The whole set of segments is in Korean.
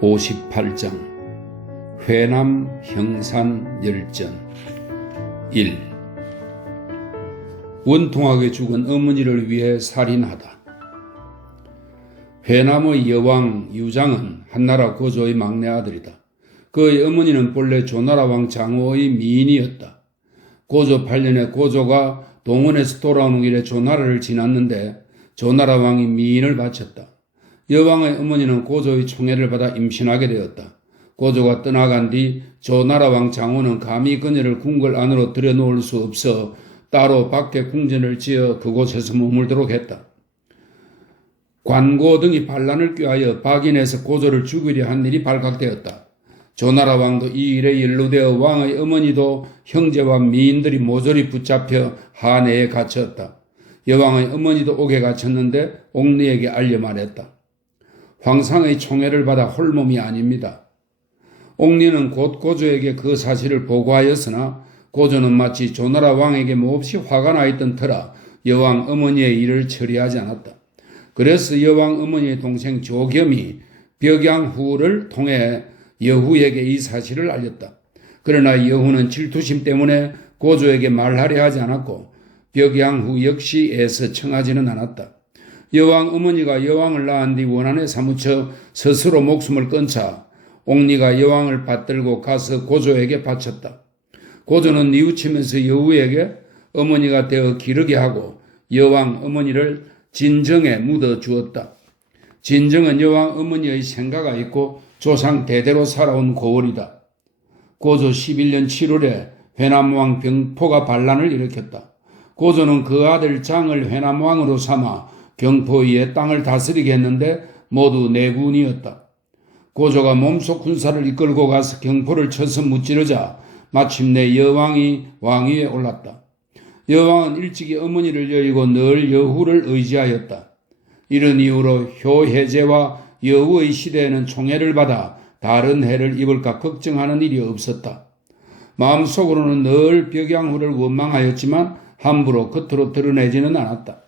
58장 회남 형산 열전 1. 원통하게 죽은 어머니를 위해 살인하다. 회남의 여왕 유장은 한나라 고조의 막내 아들이다. 그의 어머니는 본래 조나라 왕 장호의 미인이었다. 고조 8년에 고조가 동원에서 돌아오는 길에 조나라를 지났는데 조나라 왕이 미인을 바쳤다. 여왕의 어머니는 고조의 총애를 받아 임신하게 되었다. 고조가 떠나간 뒤 조나라 왕 장호는 감히 그녀를 궁궐 안으로 들여놓을 수 없어 따로 밖에 궁전을 지어 그곳에서 머물도록 했다. 관고 등이 반란을 꾀하여 박인해서 고조를 죽이려 한 일이 발각되었다. 조나라 왕도 이 일에 연루되어 왕의 어머니도 형제와 미인들이 모조리 붙잡혀 한해에 갇혔다. 여왕의 어머니도 옥에 갇혔는데 옥리에게 알려 말했다. 황상의 총애를 받아 홀몸이 아닙니다. 옥리는 곧 고조에게 그 사실을 보고하였으나 고조는 마치 조나라 왕에게 몹시 화가 나 있던 터라 여왕 어머니의 일을 처리하지 않았다. 그래서 여왕 어머니의 동생 조겸이 벽양후를 통해 여후에게 이 사실을 알렸다. 그러나 여후는 질투심 때문에 고조에게 말하려 하지 않았고 벽양후 역시 애써 청하지는 않았다. 여왕 어머니가 여왕을 낳은 뒤 원한에 사무쳐 스스로 목숨을 끊자 옥리가 여왕을 받들고 가서 고조에게 바쳤다. 고조는 뉘우치면서 여우에게 어머니가 되어 기르게 하고 여왕 어머니를 진정에 묻어 주었다. 진정은 여왕 어머니의 생가가 있고 조상 대대로 살아온 고을이다. 고조 11년 7월에 회남왕 병포가 반란을 일으켰다. 고조는 그 아들 장을 회남왕으로 삼아 경포위에 땅을 다스리게 했는데 모두 내군이었다. 고조가 몸속 군사를 이끌고 가서 경포를 쳐서 무찌르자 마침내 여왕이 왕위에 올랐다. 여왕은 일찍이 어머니를 여의고 늘 여후를 의지하였다. 이런 이유로 효혜제와 여후의 시대에는 총애를 받아 다른 해를 입을까 걱정하는 일이 없었다. 마음속으로는 늘 벽양후를 원망하였지만 함부로 겉으로 드러내지는 않았다.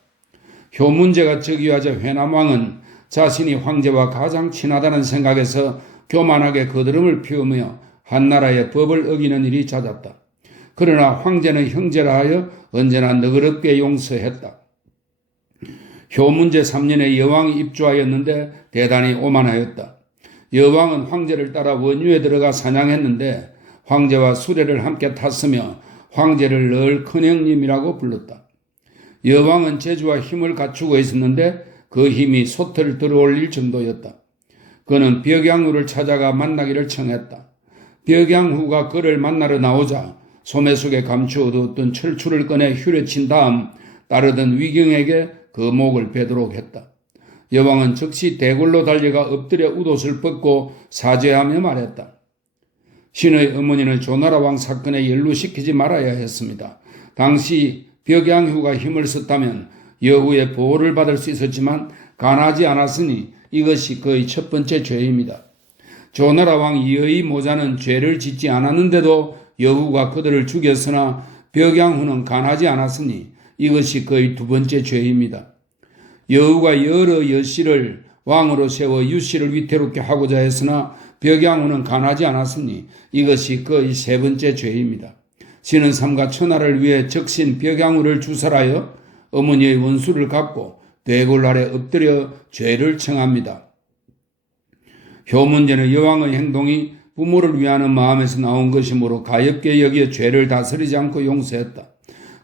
효 문제가 즉위하자 회남왕은 자신이 황제와 가장 친하다는 생각에서 교만하게 거드름을 피우며 한나라의 법을 어기는 일이 잦았다. 그러나 황제는 형제라 하여 언제나 너그럽게 용서했다. 효 문제 3년에 여왕이 입주하였는데 대단히 오만하였다. 여왕은 황제를 따라 원유에 들어가 사냥했는데 황제와 수레를 함께 탔으며 황제를 늘 큰형님이라고 불렀다. 여왕은 재주와 힘을 갖추고 있었는데 그 힘이 솥을 들어올릴 정도였다. 그는 벽양후를 찾아가 만나기를 청했다. 벽양후가 그를 만나러 나오자 소매 속에 감추어두었던 철출을 꺼내 휴려친 다음 따르던 위경에게 그 목을 베도록 했다. 여왕은 즉시 대궐로 달려가 엎드려 웃옷을 벗고 사죄하며 말했다. 신의 어머니는 조나라 왕 사건에 연루시키지 말아야 했습니다. 당시 벽양후가 힘을 썼다면 여후의 보호를 받을 수 있었지만 간하지 않았으니 이것이 그의 첫 번째 죄입니다. 조나라 왕 이의 모자는 죄를 짓지 않았는데도 여후가 그들을 죽였으나 벽양후는 간하지 않았으니 이것이 그의 두 번째 죄입니다. 여후가 여러 여씨를 왕으로 세워 유씨를 위태롭게 하고자 했으나 벽양후는 간하지 않았으니 이것이 그의 세 번째 죄입니다. 신은 삼가 천하를 위해 적신 벽양후를 주설하여 어머니의 원수를 갚고 대궐 아래 엎드려 죄를 청합니다. 효 문제는 여왕의 행동이 부모를 위하는 마음에서 나온 것이므로 가엾게 여기어 죄를 다스리지 않고 용서했다.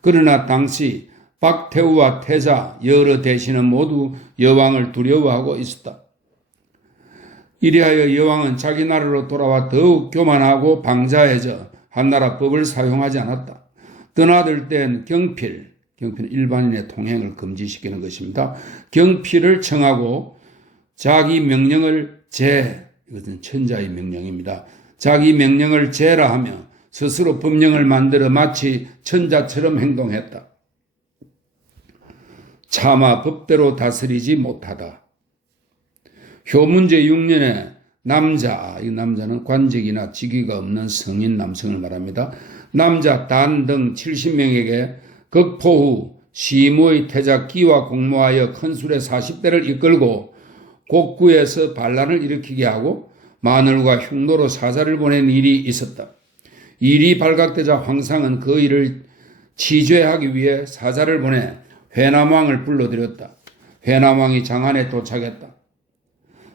그러나 당시 박태우와 태자 여러 대신은 모두 여왕을 두려워하고 있었다. 이리하여 여왕은 자기 나라로 돌아와 더욱 교만하고 방자해져 한나라 법을 사용하지 않았다. 떠나들 땐 경필은 일반인의 통행을 금지시키는 것입니다. 경필을 청하고 자기 명령을 이것은 천자의 명령입니다. 자기 명령을 제라 하며 스스로 법령을 만들어 마치 천자처럼 행동했다. 차마 법대로 다스리지 못하다. 효문제 6년에 이 남자는 관직이나 직위가 없는 성인 남성을 말합니다. 남자 단 등 70명에게 극포 후 시무의 태자 끼와 공모하여 큰 술에 40대를 이끌고 곡구에서 반란을 일으키게 하고 마늘과 흉노로 사자를 보낸 일이 있었다. 일이 발각되자 황상은 그 일을 치죄하기 위해 사자를 보내 회남왕을 불러들였다. 회남왕이 장안에 도착했다.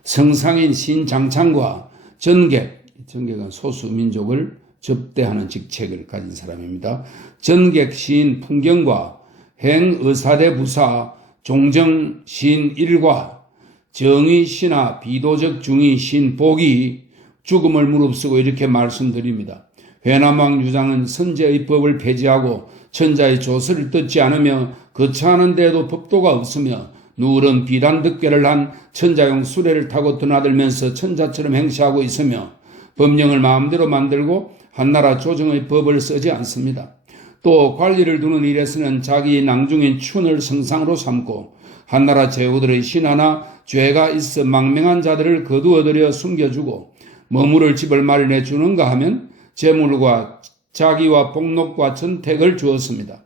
성상인 신장창과 전객은 소수민족을 접대하는 직책을 가진 사람입니다. 전객 시인 풍경과 행의사대 부사 종정 시인 일과 정의 신하 비도적 중의 시인 복이 죽음을 무릅쓰고 이렇게 말씀드립니다. 회남왕 유장은 선제의 법을 폐지하고 천자의 조서를 듣지 않으며 거처하는 데에도 법도가 없으며 누런 비단득계를 한 천자용 수레를 타고 드나들면서 천자처럼 행시하고 있으며 법령을 마음대로 만들고 한나라 조정의 법을 쓰지 않습니다. 또 관리를 두는 일에서는 자기 낭중인 춘을 성상으로 삼고 한나라 제후들의 신하나 죄가 있어 망명한 자들을 거두어들여 숨겨주고 머무를 집을 마련해 주는가 하면 재물과 자기와 복록과 전택을 주었습니다.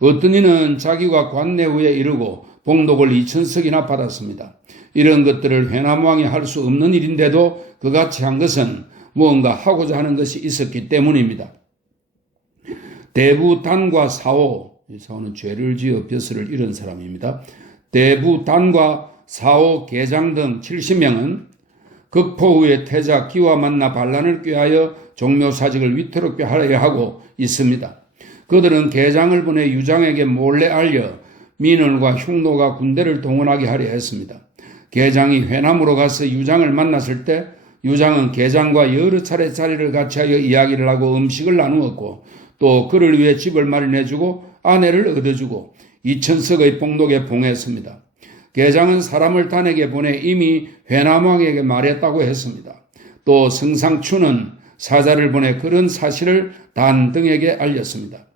어떤 이는 자기가 관내후에 이르고 복록을 2,000석이나 받았습니다. 이런 것들을 회남왕이 할 수 없는 일인데도 그같이 한 것은 무언가 하고자 하는 것이 있었기 때문입니다. 대부단과 사오는 죄를 지어 벼슬을 잃은 사람입니다. 대부단과 사오 계장 등 70명은 극포 후에 태자 기와 만나 반란을 꾀하여 종묘사직을 위태롭게 하려 하고 있습니다. 그들은 계장을 보내 유장에게 몰래 알려 민원과 흉노가 군대를 동원하게 하려 했습니다. 계장이 회남으로 가서 유장을 만났을 때 유장은 계장과 여러 차례 자리를 같이하여 이야기를 하고 음식을 나누었고 또 그를 위해 집을 마련해주고 아내를 얻어주고 2,000석의 복록에 봉했습니다. 계장은 사람을 단에게 보내 이미 회남왕에게 말했다고 했습니다. 또 성상춘은 사자를 보내 그런 사실을 단 등에게 알렸습니다.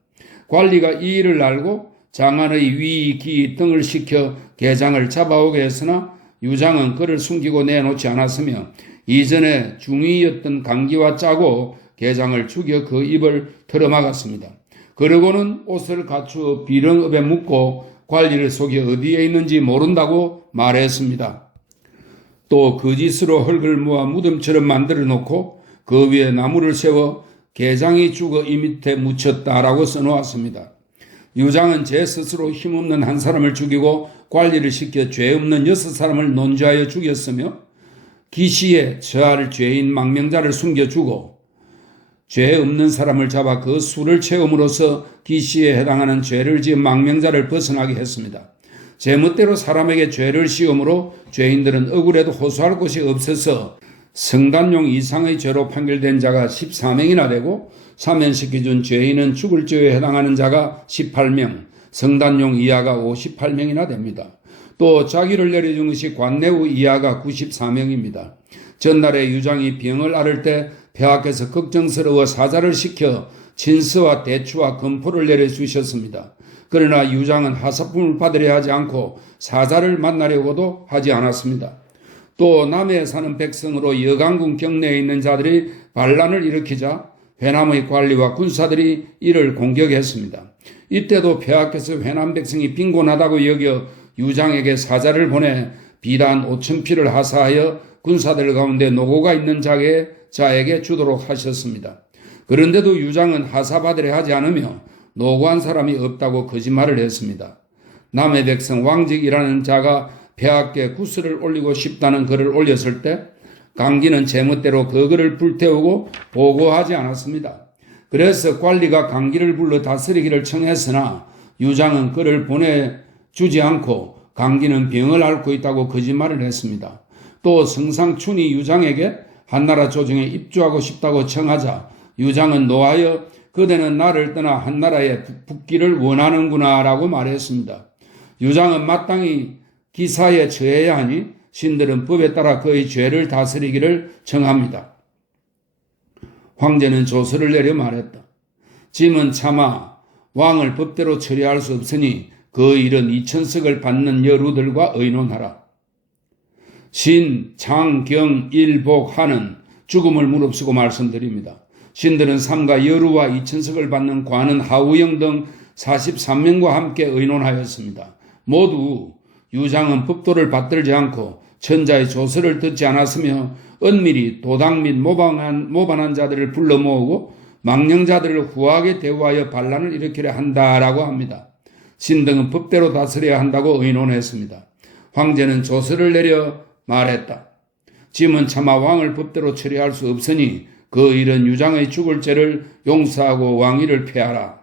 관리가 이 일을 알고 장안의 위, 기 등을 시켜 계장을 잡아오게 했으나 유장은 그를 숨기고 내놓지 않았으며 이전에 중위였던 강기와 짜고 계장을 죽여 그 입을 틀어막았습니다. 그러고는 옷을 갖추어 비렁읍에 묻고 관리를 속여 어디에 있는지 모른다고 말했습니다. 또 거짓으로 흙을 모아 무덤처럼 만들어 놓고 그 위에 나무를 세워 계장이 죽어 이 밑에 묻혔다라고 써놓았습니다. 유장은 제 스스로 힘없는 한 사람을 죽이고 관리를 시켜 죄 없는 6사람을 논죄하여 죽였으며 기시에 처할 죄인 망명자를 숨겨주고 죄 없는 사람을 잡아 그 수를 채움으로써 기시에 해당하는 죄를 지은 망명자를 벗어나게 했습니다. 제멋대로 사람에게 죄를 씌움으로 죄인들은 억울해도 호소할 곳이 없어서 성단용 이상의 죄로 판결된 자가 14명이나 되고 사면시켜준 죄인은 죽을 죄에 해당하는 자가 18명, 성단용 이하가 58명이나 됩니다. 또 자기를 내려준 것이 관내후 이하가 94명입니다. 전날에 유장이 병을 앓을 때 폐하께서 걱정스러워 사자를 시켜 진서와 대추와 금포를 내려주셨습니다. 그러나 유장은 하사품을 받으려 하지 않고 사자를 만나려고도 하지 않았습니다. 또 남해에 사는 백성으로 여강군 경내에 있는 자들이 반란을 일으키자 회남의 관리와 군사들이 이를 공격했습니다. 이때도 폐하께서 회남 백성이 빈곤하다고 여겨 유장에게 사자를 보내 비단 5,000피를 하사하여 군사들 가운데 노고가 있는 자에게 주도록 하셨습니다. 그런데도 유장은 하사받으려 하지 않으며 노고한 사람이 없다고 거짓말을 했습니다. 남의 백성 왕직이라는 자가 폐하께 구슬을 올리고 싶다는 글을 올렸을 때 강기는 제멋대로 그 글을 불태우고 보고하지 않았습니다. 그래서 관리가 강기를 불러 다스리기를 청했으나 유장은 그를 보내주지 않고 강기는 병을 앓고 있다고 거짓말을 했습니다. 또 성상춘이 유장에게 한나라 조정에 입주하고 싶다고 청하자 유장은 노하여 그대는 나를 떠나 한나라에 붙기를 원하는구나 라고 말했습니다. 유장은 마땅히 기사에 처해야 하니 신들은 법에 따라 그의 죄를 다스리기를 청합니다. 황제는 조서를 내려 말했다. 짐은 차마 왕을 법대로 처리할 수 없으니 그 일은 2,000석을 받는 여루들과 의논하라. 신, 장, 경, 일, 복, 하는 죽음을 무릅쓰고 말씀드립니다. 신들은 삼가 여루와 2,000석을 받는 관은 하우영 등 43명과 함께 의논하였습니다. 모두 유장은 법도를 받들지 않고 천자의 조서를 듣지 않았으며 은밀히 도당 및 모반한 자들을 불러 모으고 망령자들을 후하게 대우하여 반란을 일으키려 한다라고 합니다. 신등은 법대로 다스려야 한다고 의논했습니다. 황제는 조서를 내려 말했다. 짐은 차마 왕을 법대로 처리할 수 없으니 그 일은 유장의 죽을 죄를 용서하고 왕위를 폐하라.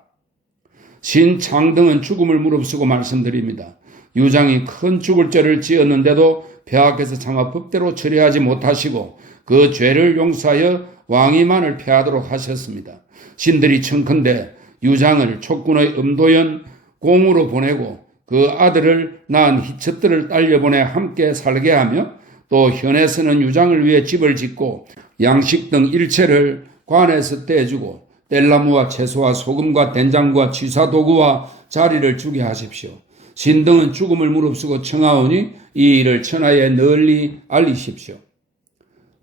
신창등은 죽음을 무릅쓰고 말씀드립니다. 유장이 큰 죽을 죄를 지었는데도 폐하께서 차마 법대로 처리하지 못하시고 그 죄를 용서하여 왕위만을 폐하도록 하셨습니다. 신들이 청컨대 유장을 촉군의 음도연 공으로 보내고 그 아들을 낳은 희첩들을 딸려보내 함께 살게 하며 또 현에서는 유장을 위해 집을 짓고 양식 등 일체를 관에서 떼주고 뗄나무와 채소와 소금과 된장과 취사 도구와 자리를 주게 하십시오. 신등은 죽음을 무릅쓰고 청하오니 이 일을 천하에 널리 알리십시오.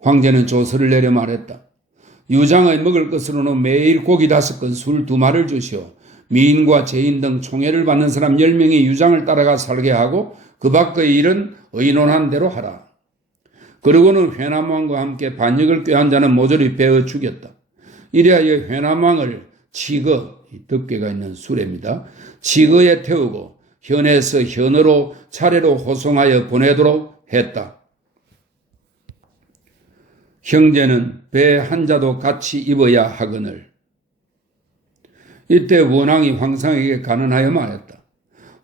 황제는 조서를 내려 말했다. 유장의 먹을 것으로는 매일 고기 5건, 술 2마를 주시오. 미인과 죄인 등 총애를 받는 사람 10명이 유장을 따라가 살게 하고 그 밖의 일은 의논한 대로 하라. 그러고는 회남왕과 함께 반역을 꾀한 자는 모조리 베어 죽였다. 이래하여 회남왕을 치거, 덮개가 있는 수레입니다. 치거에 태우고 현에서 현으로 차례로 호송하여 보내도록 했다. 형제는 배 한 자도 같이 입어야 하거늘. 이때 원왕이 황상에게 간언하여 말했다.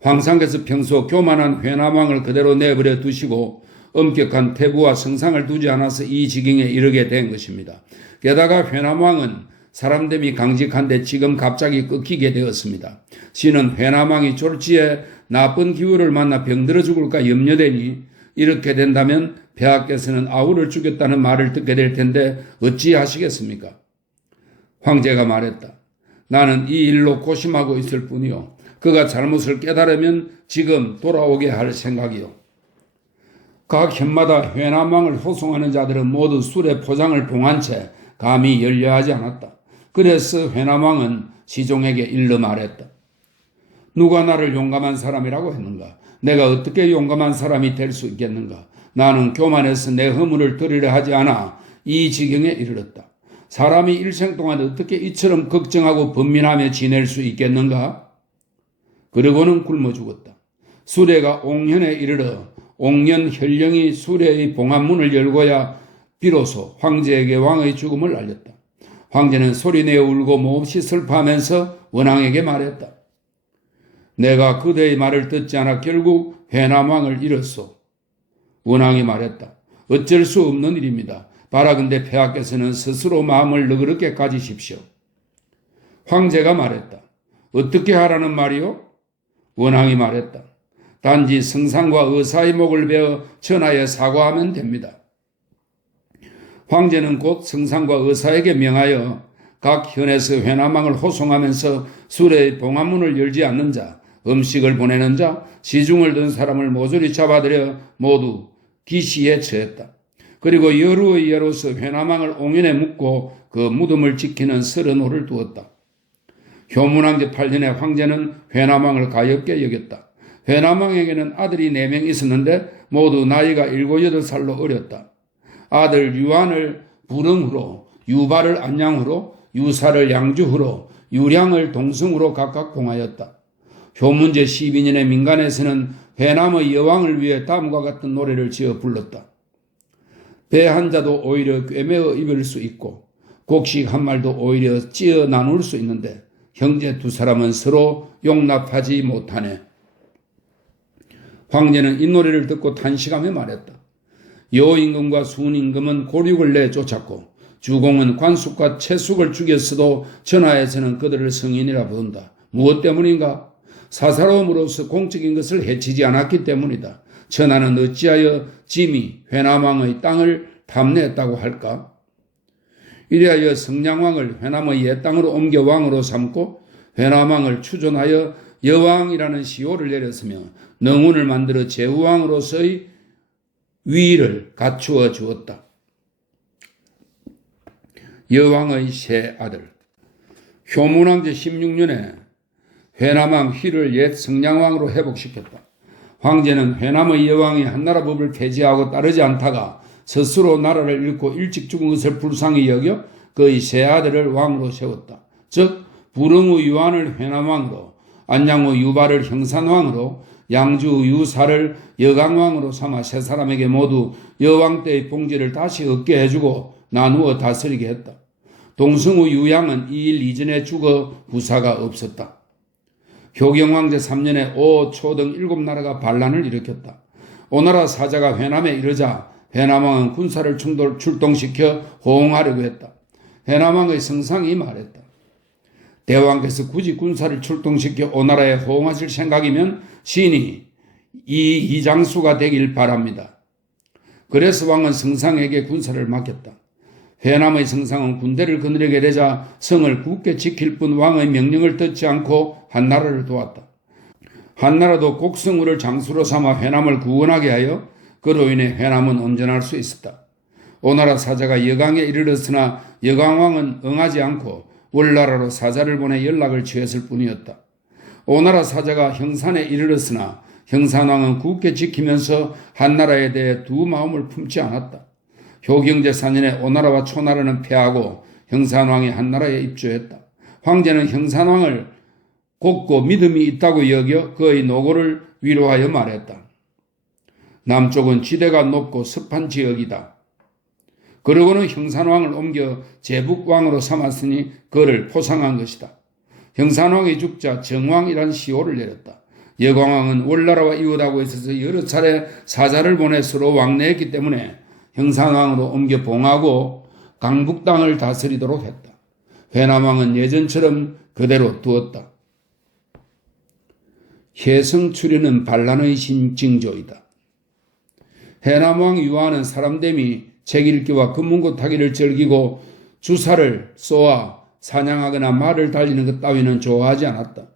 황상께서 평소 교만한 회남왕을 그대로 내버려 두시고 엄격한 태부와 성상을 두지 않아서 이 지경에 이르게 된 것입니다. 게다가 회남왕은 사람됨이 강직한데 지금 갑자기 꺾이게 되었습니다. 신은 회남왕이 졸지에 나쁜 기후를 만나 병들어 죽을까 염려되니 이렇게 된다면 폐하께서는 아우를 죽였다는 말을 듣게 될 텐데 어찌하시겠습니까? 황제가 말했다. 나는 이 일로 고심하고 있을 뿐이요. 그가 잘못을 깨달으면 지금 돌아오게 할 생각이요. 각 현마다 회남왕을 호송하는 자들은 모두 술에 포장을 봉한 채 감히 열려하지 않았다. 그래서 회남왕은 시종에게 일러 말했다. 누가 나를 용감한 사람이라고 했는가? 내가 어떻게 용감한 사람이 될 수 있겠는가? 나는 교만해서 내 허물을 들으려 하지 않아 이 지경에 이르렀다. 사람이 일생 동안 어떻게 이처럼 걱정하고 번민하며 지낼 수 있겠는가? 그러고는 굶어 죽었다. 수레가 옥년에 이르러 옥년 혈령이 수레의 봉합문을 열고야 비로소 황제에게 왕의 죽음을 알렸다. 황제는 소리내어 울고 몹시 슬퍼하면서 원왕에게 말했다. 내가 그대의 말을 듣지 않아 결국 회남왕을 잃었소. 원왕이 말했다. 어쩔 수 없는 일입니다. 바라건대 폐하께서는 스스로 마음을 너그럽게 가지십시오. 황제가 말했다. 어떻게 하라는 말이요? 원왕이 말했다. 단지 성상과 의사의 목을 베어 전하여 사과하면 됩니다. 황제는 곧 성상과 의사에게 명하여 각 현에서 회남왕을 호송하면서 수레의 봉합문을 열지 않는 자, 음식을 보내는 자, 시중을 든 사람을 모조리 잡아들여 모두 기시에 처했다. 그리고 여루의 예로서 회남왕을 옥년에 묻고 그 무덤을 지키는 30호를 두었다. 효문왕제 8년에 황제는 회남왕을 가엾게 여겼다. 회남왕에게는 아들이 4명 있었는데 모두 나이가 7, 8살로 어렸다. 아들 유한을 부릉후로, 유발을 안양후로, 유사를 양주후로, 유량을 동승후로 각각 공하였다. 효문제 12년의 민간에서는 회남의 여왕을 위해 다음과 같은 노래를 지어 불렀다. 배 한 자도 오히려 꿰매어 입을 수 있고 곡식 한 말도 오히려 찧어 나눌 수 있는데 형제 2사람은 서로 용납하지 못하네. 황제는 이 노래를 듣고 탄식하며 말했다. 여임금과 순임금은 고륙을 내쫓았고 주공은 관숙과 채숙을 죽였어도 전하에서는 그들을 성인이라 부른다. 무엇 때문인가? 사사로움으로서 공적인 것을 해치지 않았기 때문이다. 전하는 어찌하여 짐이 회남왕의 땅을 탐내했다고 할까? 이래하여 성량왕을 회남의 옛 땅으로 옮겨 왕으로 삼고 회남왕을 추존하여 여왕이라는 시호를 내렸으며 능운을 만들어 제후왕으로서의 위를 갖추어 주었다. 여왕의 세 아들. 효문왕제 16년에 회남왕 희를 옛 성량왕으로 회복시켰다. 황제는 회남의 여왕이 한나라 법을 폐지하고 따르지 않다가 스스로 나라를 잃고 일찍 죽은 것을 불쌍히 여겨 그의 세 아들을 왕으로 세웠다. 즉 부릉의 유한을 회남왕으로, 안양의 유발을 형산왕으로, 양주의 유사를 여강왕으로 삼아 세 사람에게 모두 여왕 때의 봉제를 다시 얻게 해주고 나누어 다스리게 했다. 동승의 유양은 이 일 이전에 죽어 부사가 없었다. 효경왕제 3년에 오, 초 등 7나라가 반란을 일으켰다. 오나라 사자가 회남에 이르자 회남왕은 군사를 출동시켜 호응하려고 했다. 회남왕의 성상이 말했다. 대왕께서 굳이 군사를 출동시켜 오나라에 호응하실 생각이면 신이 이 이장수가 되길 바랍니다. 그래서 왕은 성상에게 군사를 맡겼다. 회남의 성상은 군대를 거느리게 되자 성을 굳게 지킬 뿐 왕의 명령을 듣지 않고 한나라를 도왔다. 한나라도 곡성우를 장수로 삼아 회남을 구원하게 하여 그로 인해 회남은 온전할 수 있었다. 오나라 사자가 여강에 이르렀으나 여강왕은 응하지 않고 월나라로 사자를 보내 연락을 취했을 뿐이었다. 오나라 사자가 형산에 이르렀으나 형산왕은 굳게 지키면서 한나라에 대해 두 마음을 품지 않았다. 효경제 4년에 오나라와 초나라는 패하고 형산왕이 한나라에 입주했다. 황제는 형산왕을 곱고 믿음이 있다고 여겨 그의 노고를 위로하여 말했다. 남쪽은 지대가 높고 습한 지역이다. 그러고는 형산왕을 옮겨 제북왕으로 삼았으니 그를 포상한 것이다. 형산왕이 죽자 정왕이란 시호를 내렸다. 여광왕은 월나라와 이웃하고 있어서 여러 차례 사자를 보내 서로 왕래했기 때문에 형산왕으로 옮겨 봉하고 강북 땅을 다스리도록 했다. 회남왕은 예전처럼 그대로 두었다. 혜성 출현은 반란의 징조이다. 해남왕 유한은 사람됨이 책 읽기와 금문고 타기를 즐기고 주사를 쏘아 사냥하거나 말을 달리는 것 따위는 좋아하지 않았다.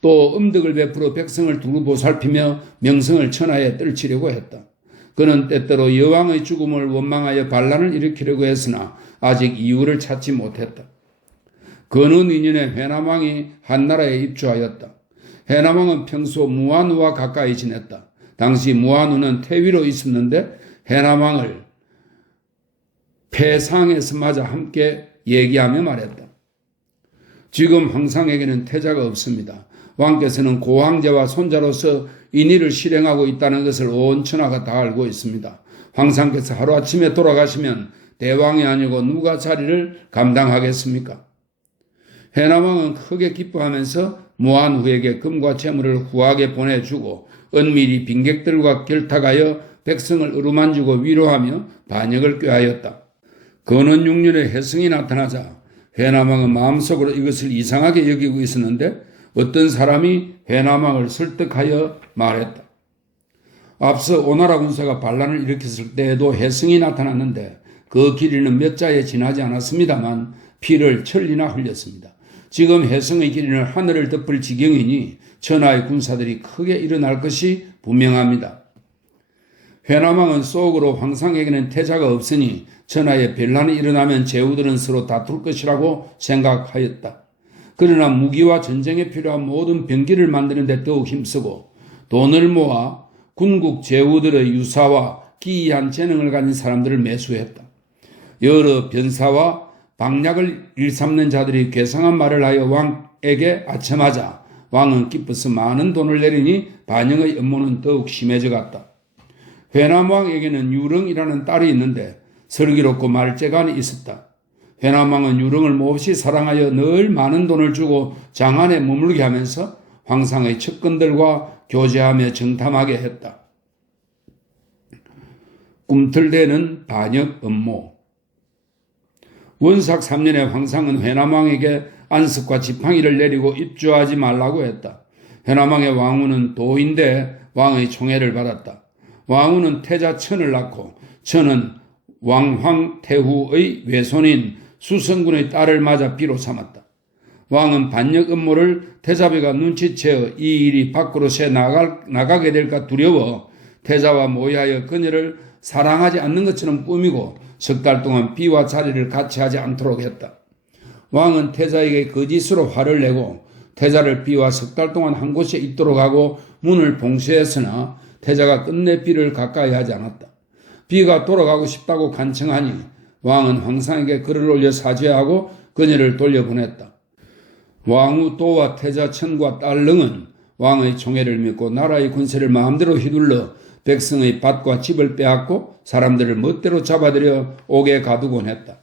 또 음덕을 베풀어 백성을 두루 보살피며 명성을 천하에 떨치려고 했다. 그는 때때로 여왕의 죽음을 원망하여 반란을 일으키려고 했으나 아직 이유를 찾지 못했다. 근후 2년에 회남왕이 한나라에 입주하였다. 회남왕은 평소 무한우와 가까이 지냈다. 당시 무한우는 태위로 있었는데 회남왕을 폐상에서 맞아 함께 얘기하며 말했다. 지금 황상에게는 태자가 없습니다. 왕께서는 고황제와 손자로서 인의를 실행하고 있다는 것을 온 천하가 다 알고 있습니다. 황상께서 하루아침에 돌아가시면 대왕이 아니고 누가 자리를 감당하겠습니까? 해남왕은 크게 기뻐하면서 무한후에게 금과 재물을 후하게 보내주고 은밀히 빈객들과 결탁하여 백성을 어루만지고 위로하며 반역을 꾀하였다. 근원 6년에 혜성이 나타나자 회남왕은 마음속으로 이것을 이상하게 여기고 있었는데 어떤 사람이 회남왕을 설득하여 말했다. 앞서 오나라 군사가 반란을 일으켰을 때에도 혜성이 나타났는데 그 길이는 몇 자에 지나지 않았습니다만 피를 천리나 흘렸습니다. 지금 혜성의 길이는 하늘을 덮을 지경이니 천하의 군사들이 크게 일어날 것이 분명합니다. 회남왕은 속으로 황상에게는 태자가 없으니 천하에 변란이 일어나면 제후들은 서로 다툴 것이라고 생각하였다. 그러나 무기와 전쟁에 필요한 모든 병기를 만드는 데 더욱 힘쓰고 돈을 모아 군국 제후들의 유사와 기이한 재능을 가진 사람들을 매수했다. 여러 변사와 방략을 일삼는 자들이 괴상한 말을 하여 왕에게 아첨하자 왕은 기뻐서 많은 돈을 내리니 반영의 음모는 더욱 심해져 갔다. 회남왕에게는 유릉이라는 딸이 있는데 슬기롭고 말재간이 있었다. 회남왕은 유릉을 몹시 사랑하여 늘 많은 돈을 주고 장안에 머물게 하면서 황상의 척근들과 교제하며 정탐하게 했다. 꿈틀대는 반역 음모. 원삭 3년에 황상은 회남왕에게 안습과 지팡이를 내리고 입주하지 말라고 했다. 회남왕의 왕후는 도인데 왕의 총애를 받았다. 왕후는 태자 천을 낳고 천은 왕황태후의 외손인 수성군의 딸을 맞아 비로 삼았다. 왕은 반역 음모를 태자배가 눈치채어 이 일이 밖으로 새 나가게 될까 두려워 태자와 모의하여 그녀를 사랑하지 않는 것처럼 꾸미고 석 달 동안 비와 자리를 같이 하지 않도록 했다. 왕은 태자에게 거짓으로 화를 내고 태자를 비와 석 달 동안 한 곳에 있도록 하고 문을 봉쇄했으나 태자가 끝내 비를 가까이 하지 않았다. 비가 돌아가고 싶다고 간청하니 왕은 황상에게 글을 올려 사죄하고 그녀를 돌려보냈다. 왕후 또와 태자 천과 딸 능은 왕의 총애를 믿고 나라의 군세를 마음대로 휘둘러 백성의 밭과 집을 빼앗고 사람들을 멋대로 잡아들여 옥에 가두곤 했다.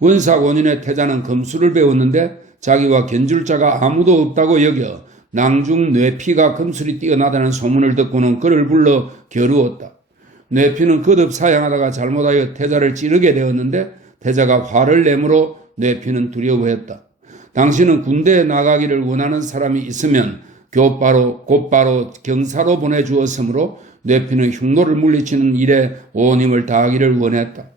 원사 원인의 태자는 검술을 배웠는데 자기와 견줄 자가 아무도 없다고 여겨 낭중 뇌피가 검술이 뛰어나다는 소문을 듣고는 그를 불러 겨루었다. 뇌피는 거듭 사양하다가 잘못하여 태자를 찌르게 되었는데 태자가 화를 내므로 뇌피는 두려워했다. 당신은 군대에 나가기를 원하는 사람이 있으면 곧바로 경사로 보내주었으므로 뇌피는 흉노를 물리치는 일에 온 힘을 다하기를 원했다.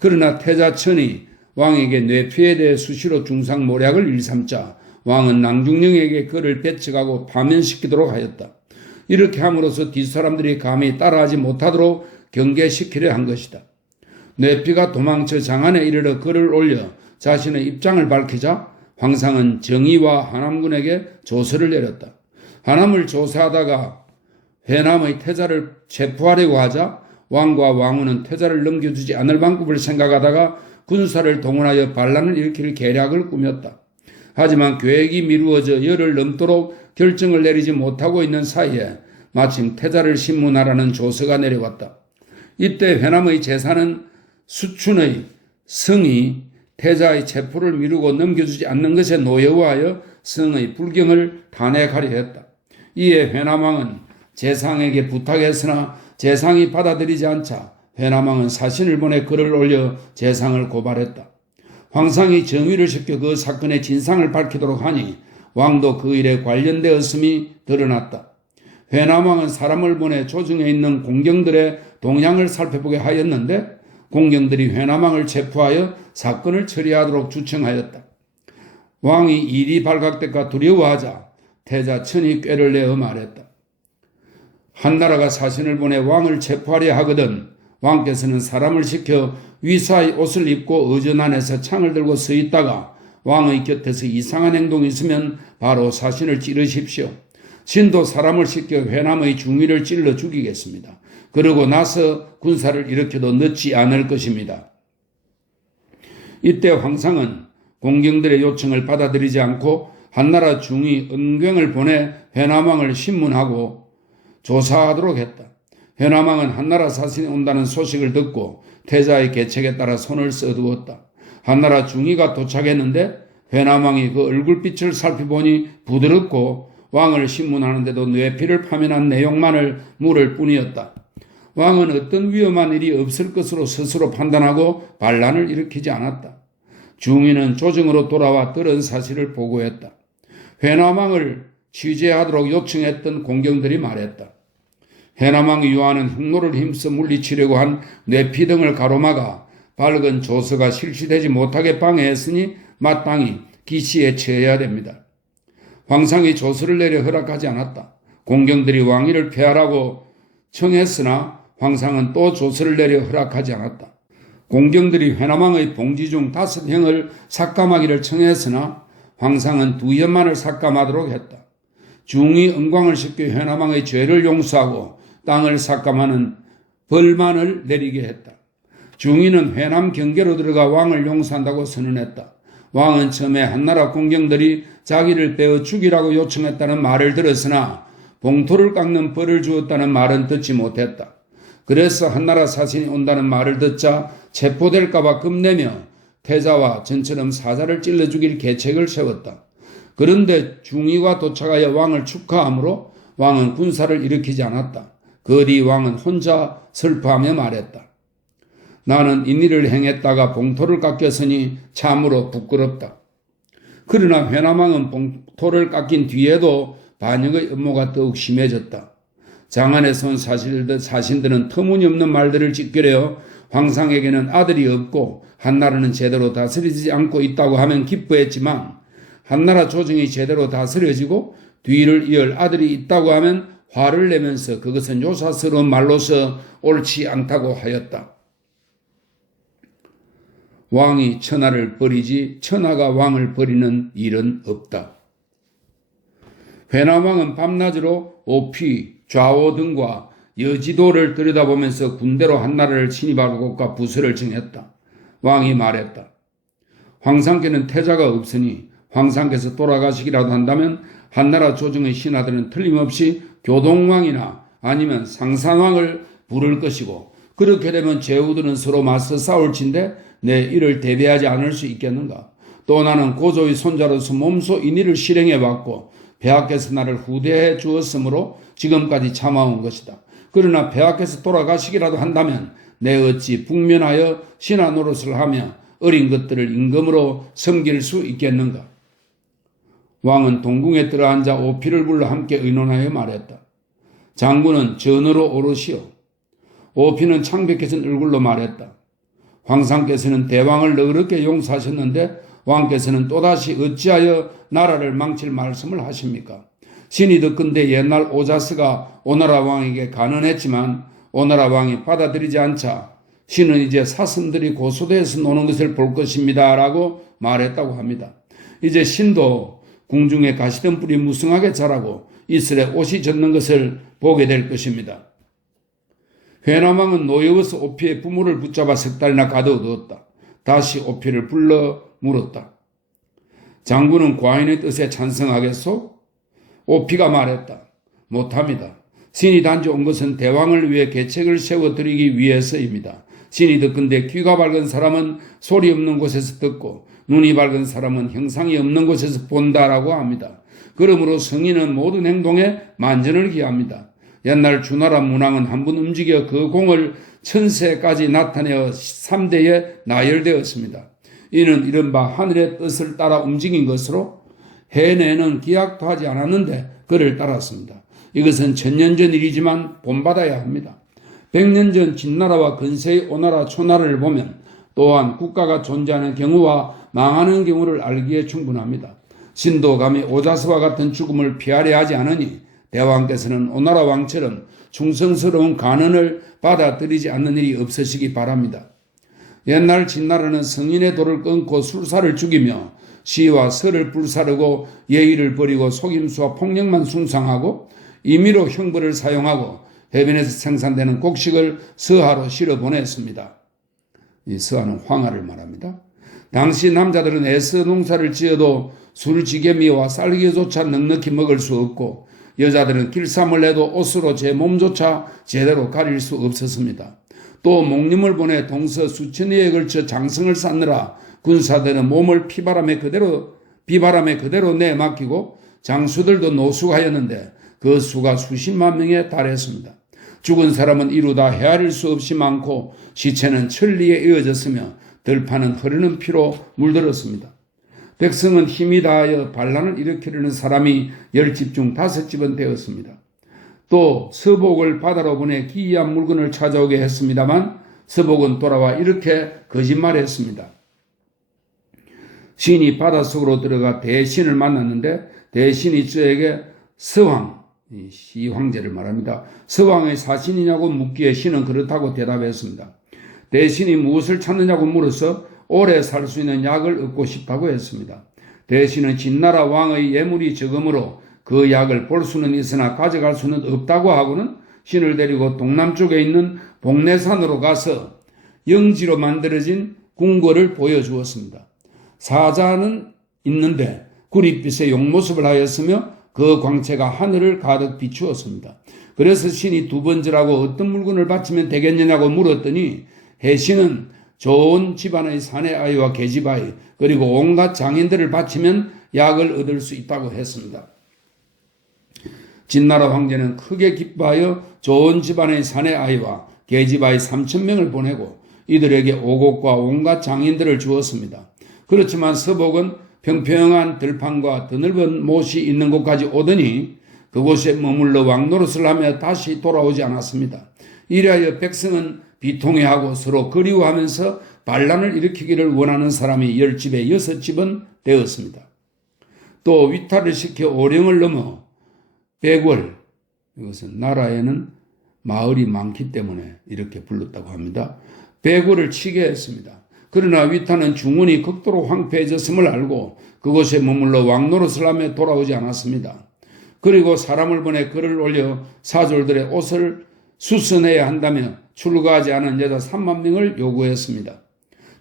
그러나 태자천이 왕에게 뇌피에 대해 수시로 중상모략을 일삼자 왕은 낭중령에게 그를 배척하고 파면시키도록 하였다. 이렇게 함으로써 뒷사람들이 감히 따라하지 못하도록 경계시키려 한 것이다. 뇌피가 도망쳐 장안에 이르러 글을 올려 자신의 입장을 밝히자 황상은 정의와 하남군에게 조서를 내렸다. 하남을 조사하다가 회남의 태자를 체포하려고 하자 왕과 왕후는 태자를 넘겨주지 않을 방법을 생각하다가 군사를 동원하여 반란을 일으킬 계략을 꾸몄다. 하지만 계획이 미루어져 열흘 넘도록 결정을 내리지 못하고 있는 사이에 마침 태자를 신문하라는 조서가 내려왔다. 이때 회남의 제사는 수춘의 성이 태자의 체포를 미루고 넘겨주지 않는 것에 노여워하여 성의 불경을 탄핵하려 했다. 이에 회남왕은 제상에게 부탁했으나 제상이 받아들이지 않자 회남왕은 사신을 보내 글을 올려 제상을 고발했다. 황상이 정의를 시켜 그 사건의 진상을 밝히도록 하니 왕도 그 일에 관련되었음이 드러났다. 회남왕은 사람을 보내 조정에 있는 공경들의 동향을 살펴보게 하였는데 공경들이 회남왕을 체포하여 사건을 처리하도록 주청하였다. 왕이 일이 발각될까 두려워하자 태자천이 꾀를 내어 말했다. 한나라가 사신을 보내 왕을 체포하려 하거든 왕께서는 사람을 시켜 위사의 옷을 입고 의전 안에서 창을 들고 서 있다가 왕의 곁에서 이상한 행동이 있으면 바로 사신을 찌르십시오. 신도 사람을 시켜 회남의 중위를 찔러 죽이겠습니다. 그러고 나서 군사를 일으켜도 늦지 않을 것입니다. 이때 황상은 공경들의 요청을 받아들이지 않고 한나라 중위 은경을 보내 회남왕을 신문하고 조사하도록 했다. 회남왕은 한나라 사신이 온다는 소식을 듣고 태자의 계책에 따라 손을 써두었다. 한나라 중위가 도착했는데 회남왕이 그 얼굴빛을 살펴보니 부드럽고 왕을 신문하는데도 뇌피를 파면한 내용만을 물을 뿐이었다. 왕은 어떤 위험한 일이 없을 것으로 스스로 판단하고 반란을 일으키지 않았다. 중위는 조정으로 돌아와 들은 사실을 보고했다. 회남왕을 취재하도록 요청했던 공경들이 말했다. 회남왕이 요하는 흉노를 힘써 물리치려고 한 뇌피 등을 가로막아 밝은 조서가 실시되지 못하게 방해했으니 마땅히 기시에 처해야 됩니다. 황상이 조서를 내려 허락하지 않았다. 공경들이 왕위를 폐하라고 청했으나 황상은 또 조서를 내려 허락하지 않았다. 공경들이 회남왕의 봉지 중 5형을 삭감하기를 청했으나 황상은 2형만을 삭감하도록 했다. 중위 은광을 시켜 회남왕의 죄를 용서하고 땅을 삭감하는 벌만을 내리게 했다. 중위는 회남 경계로 들어가 왕을 용서한다고 선언했다. 왕은 처음에 한나라 공경들이 자기를 빼어 죽이라고 요청했다는 말을 들었으나 봉토를 깎는 벌을 주었다는 말은 듣지 못했다. 그래서 한나라 사신이 온다는 말을 듣자 체포될까봐 겁내며 태자와 전처럼 사자를 찔러 죽일 계책을 세웠다. 그런데 중위가 도착하여 왕을 축하하므로 왕은 군사를 일으키지 않았다. 그 뒤 왕은 혼자 슬퍼하며 말했다. 나는 이 일을 행했다가 봉토를 깎였으니 참으로 부끄럽다. 그러나 회남왕은 봉토를 깎인 뒤에도 반역의 음모가 더욱 심해졌다. 장안에서 온 사신들은 터무니없는 말들을 찌끄려 황상에게는 아들이 없고 한나라는 제대로 다스리지 않고 있다고 하면 기뻐했지만 한나라 조정이 제대로 다스려지고 뒤를 이을 아들이 있다고 하면 화를 내면서 그것은 요사스러운 말로서 옳지 않다고 하였다. 왕이 천하를 버리지 천하가 왕을 버리는 일은 없다. 회남왕은 밤낮으로 오피, 좌우 등과 여지도를 들여다보면서 군대로 한나라를 침입할 곳과 부서를 정했다. 왕이 말했다. 황상께는 태자가 없으니 황상께서 돌아가시기라도 한다면 한나라 조정의 신하들은 틀림없이 교동왕이나 아니면 상상왕을 부를 것이고, 그렇게 되면 제후들은 서로 맞서 싸울진데 내 이를 대비하지 않을 수 있겠는가? 또 나는 고조의 손자로서 몸소 이 일을 실행해왔고 폐하께서 나를 후대해 주었으므로 지금까지 참아온 것이다. 그러나 폐하께서 돌아가시기라도 한다면 내 어찌 북면하여 신하 노릇을 하며 어린 것들을 임금으로 섬길 수 있겠는가? 왕은 동궁에 들어앉아 오피를 불러 함께 의논하여 말했다. 장군은 전으로 오르시오. 오피는 창백해진 얼굴로 말했다. 황상께서는 대왕을 너그럽게 용서하셨는데 왕께서는 또다시 어찌하여 나라를 망칠 말씀을 하십니까? 신이 듣건대 옛날 오자스가 오나라 왕에게 간언했지만 오나라 왕이 받아들이지 않자 신은 이제 사슴들이 고소대에서 노는 것을 볼 것입니다 라고 말했다고 합니다. 이제 신도 궁중에 가시덤불이 무성하게 자라고 이슬에 옷이 젖는 것을 보게 될 것입니다. 회남왕은 노여워서 오피의 부모를 붙잡아 석 달이나 가둬두었다. 다시 오피를 불러 물었다. 장군은 과인의 뜻에 찬성하겠소? 오피가 말했다. 못합니다. 신이 단지 온 것은 대왕을 위해 계책을 세워드리기 위해서입니다. 신이 듣건대 귀가 밝은 사람은 소리 없는 곳에서 듣고 눈이 밝은 사람은 형상이 없는 곳에서 본다라고 합니다. 그러므로 성인은 모든 행동에 만전을 기합니다. 옛날 주나라 문왕은 한 번 움직여 그 공을 천세까지 나타내어 3대에 나열되었습니다. 이는 이른바 하늘의 뜻을 따라 움직인 것으로 해내는 기약도 하지 않았는데 그를 따랐습니다. 이것은 천년 전 일이지만 본받아야 합니다. 100년 전 진나라와 근세의 오나라 초나라를 보면 또한 국가가 존재하는 경우와 망하는 경우를 알기에 충분합니다. 신도 감히 오자스와 같은 죽음을 피하려 하지 않으니 대왕께서는 오나라 왕처럼 충성스러운 간언을 받아들이지 않는 일이 없으시기 바랍니다. 옛날 진나라는 성인의 도를 끊고 술사를 죽이며 시와 설을 불사르고 예의를 버리고 속임수와 폭력만 숭상하고 임의로 형벌을 사용하고 해변에서 생산되는 곡식을 서하로 실어 보냈습니다. 이 서하는 황하를 말합니다. 당시 남자들은 애써 농사를 지어도 술지개미와 쌀기조차 넉넉히 먹을 수 없고 여자들은 길쌈을 내도 옷으로 제 몸조차 제대로 가릴 수 없었습니다. 또 목림을 보내 동서 수천리에 걸쳐 장성을 쌓느라 군사들은 몸을 비바람에 그대로 내맡기고 장수들도 노숙하였는데 그 수가 수십만 명에 달했습니다. 죽은 사람은 이루다 헤아릴 수 없이 많고 시체는 천리에 이어졌으며 들판은 흐르는 피로 물들었습니다. 백성은 힘이 다하여 반란을 일으키려는 사람이 10집 중 5집은 되었습니다. 또 서복을 바다로 보내 기이한 물건을 찾아오게 했습니다만 서복은 돌아와 이렇게 거짓말했습니다. 신이 바닷속으로 들어가 대신을 만났는데 대신이 저에게 서왕, 시황제를 말합니다. 서왕의 사신이냐고 묻기에 신은 그렇다고 대답했습니다. 대신이 무엇을 찾느냐고 물어서 오래 살 수 있는 약을 얻고 싶다고 했습니다. 대신은 진나라 왕의 예물이 적으므로 그 약을 볼 수는 있으나 가져갈 수는 없다고 하고는 신을 데리고 동남쪽에 있는 복내산으로 가서 영지로 만들어진 궁궐을 보여주었습니다. 사자는 있는데 구릿빛의 용모습을 하였으며 그 광채가 하늘을 가득 비추었습니다. 그래서 신이 두 번째라고 어떤 물건을 바치면 되겠느냐고 물었더니 해신은 좋은 집안의 사내 아이와 계집 아이 그리고 온갖 장인들을 바치면 약을 얻을 수 있다고 했습니다. 진나라 황제는 크게 기뻐하여 좋은 집안의 사내 아이와 계집 아이 3,000명을 보내고 이들에게 오곡과 온갖 장인들을 주었습니다. 그렇지만 서복은 평평한 들판과 드넓은 못이 있는 곳까지 오더니 그곳에 머물러 왕노릇을 하며 다시 돌아오지 않았습니다. 이래하여 백성은 비통해하고 서로 그리워하면서 반란을 일으키기를 원하는 사람이 10집에 6집은 되었습니다. 또 위탈을 시켜 오령을 넘어 백월, 이것은 나라에는 마을이 많기 때문에 이렇게 불렀다고 합니다. 백월을 치게 했습니다. 그러나 위타는 중원이 극도로 황폐해졌음을 알고 그곳에 머물러 왕노릇을 하며 돌아오지 않았습니다. 그리고 사람을 보내 글을 올려 사졸들의 옷을 수선해야 한다며 출가하지 않은 여자 3만 명을 요구했습니다.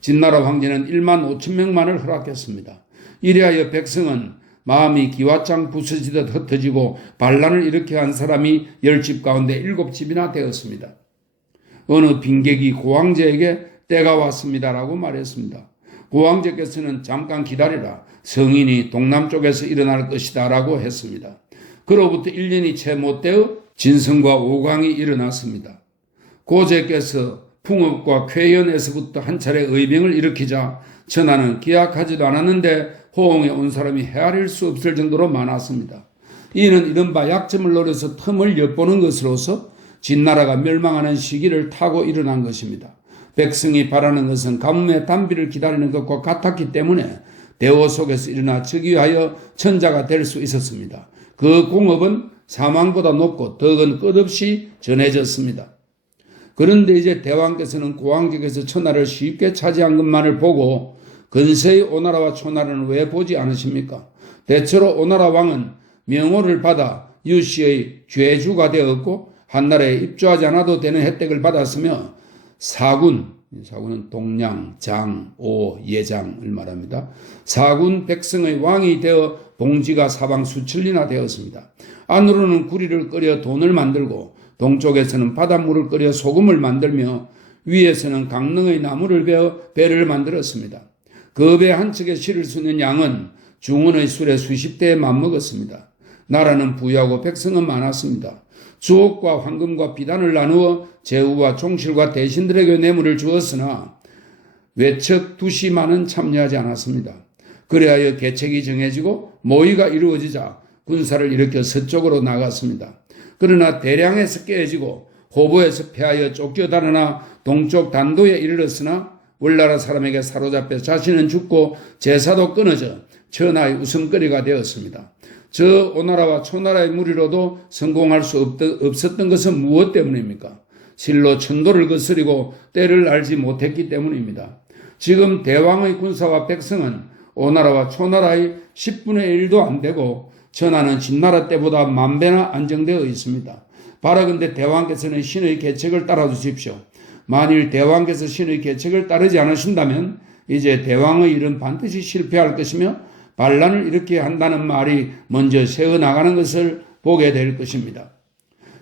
진나라 황제는 1만 5천 명만을 허락했습니다. 이리하여 백성은 마음이 기와장 부서지듯 흩어지고 반란을 일으켜 한 사람이 10집 가운데 7집이나 되었습니다. 어느 빈객이 고황제에게 때가 왔습니다라고 말했습니다. 고황제께서는 잠깐 기다리라. 성인이 동남쪽에서 일어날 것이다 라고 했습니다. 그로부터 1년이 채 못되어 진성과 오강이 일어났습니다. 고제께서 풍업과 쾌연에서부터 한 차례 의병을 일으키자 전하는 기약하지도 않았는데 호응에 온 사람이 헤아릴 수 없을 정도로 많았습니다. 이는 이른바 약점을 노려서 틈을 엿보는 것으로서 진나라가 멸망하는 시기를 타고 일어난 것입니다. 백성이 바라는 것은 가뭄의 단비를 기다리는 것과 같았기 때문에 대호 속에서 일어나 즉위하여 천자가 될 수 있었습니다. 그 공업은 사망보다 높고 덕은 끝없이 전해졌습니다. 그런데 이제 대왕께서는 고황제께서 천하를 쉽게 차지한 것만을 보고 근세의 오나라와 초나라는 왜 보지 않으십니까? 대체로 오나라 왕은 명호를 받아 유씨의 죄주가 되었고 한나라에 입주하지 않아도 되는 혜택을 받았으며 사군은 동량, 장, 오, 예장을 말합니다. 사군 백성의 왕이 되어 봉지가 사방 수천리나 되었습니다. 안으로는 구리를 끓여 돈을 만들고 동쪽에서는 바닷물을 끓여 소금을 만들며 위에서는 강릉의 나무를 베어 배를 만들었습니다. 그 배 한 척에 실을 수 있는 양은 중원의 술에 수십 대에 맞먹었습니다. 나라는 부유하고 백성은 많았습니다. 주옥과 황금과 비단을 나누어 제후와 종실과 대신들에게 뇌물을 주었으나 외척 두시만은 참여하지 않았습니다. 그리하여 계책이 정해지고 모의가 이루어지자 군사를 일으켜 서쪽으로 나갔습니다. 그러나 대량에서 깨어지고 호보에서 패하여 쫓겨다니나 동쪽 단도에 이르렀으나 월나라 사람에게 사로잡혀 자신은 죽고 제사도 끊어져 천하의 웃음거리가 되었습니다. 저 오나라와 초나라의 무리로도 성공할 수 없었던 것은 무엇 때문입니까? 실로 천도를 거스리고 때를 알지 못했기 때문입니다. 지금 대왕의 군사와 백성은 오나라와 초나라의 10분의 1도 안 되고 천하는 진나라 때보다 만배나 안정되어 있습니다. 바라건대 대왕께서는 신의 계책을 따라주십시오. 만일 대왕께서 신의 계책을 따르지 않으신다면 이제 대왕의 일은 반드시 실패할 것이며 반란을 일으켜야 한다는 말이 먼저 새어나가는 것을 보게 될 것입니다.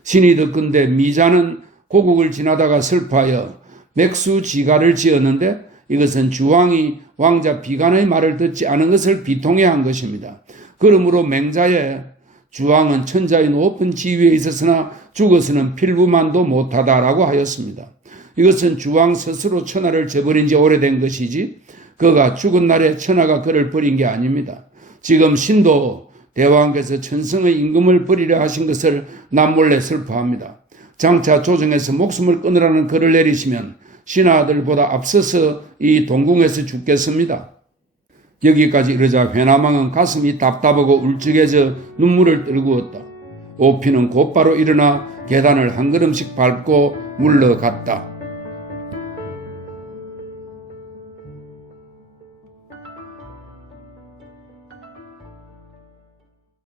신이 듣건대 미자는 고국을 지나다가 슬퍼하여 맥수지가를 지었는데 이것은 주왕이 왕자 비간의 말을 듣지 않은 것을 비통해 한 것입니다. 그러므로 맹자에 주왕은 천자의 높은 지위에 있었으나 죽어서는 필부만도 못하다라고 하였습니다. 이것은 주왕 스스로 천하를 저버린 지 오래된 것이지 그가 죽은 날에 천하가 그를 버린 게 아닙니다. 지금 신도 대왕께서 천성의 임금을 버리려 하신 것을 남몰래 슬퍼합니다. 장차 조정에서 목숨을 끊으라는 글을 내리시면 신하들보다 앞서서 이 동궁에서 죽겠습니다. 여기까지 이르자 회남왕은 가슴이 답답하고 울적해져 눈물을 떨구었다. 오피는 곧바로 일어나 계단을 한 걸음씩 밟고 물러갔다.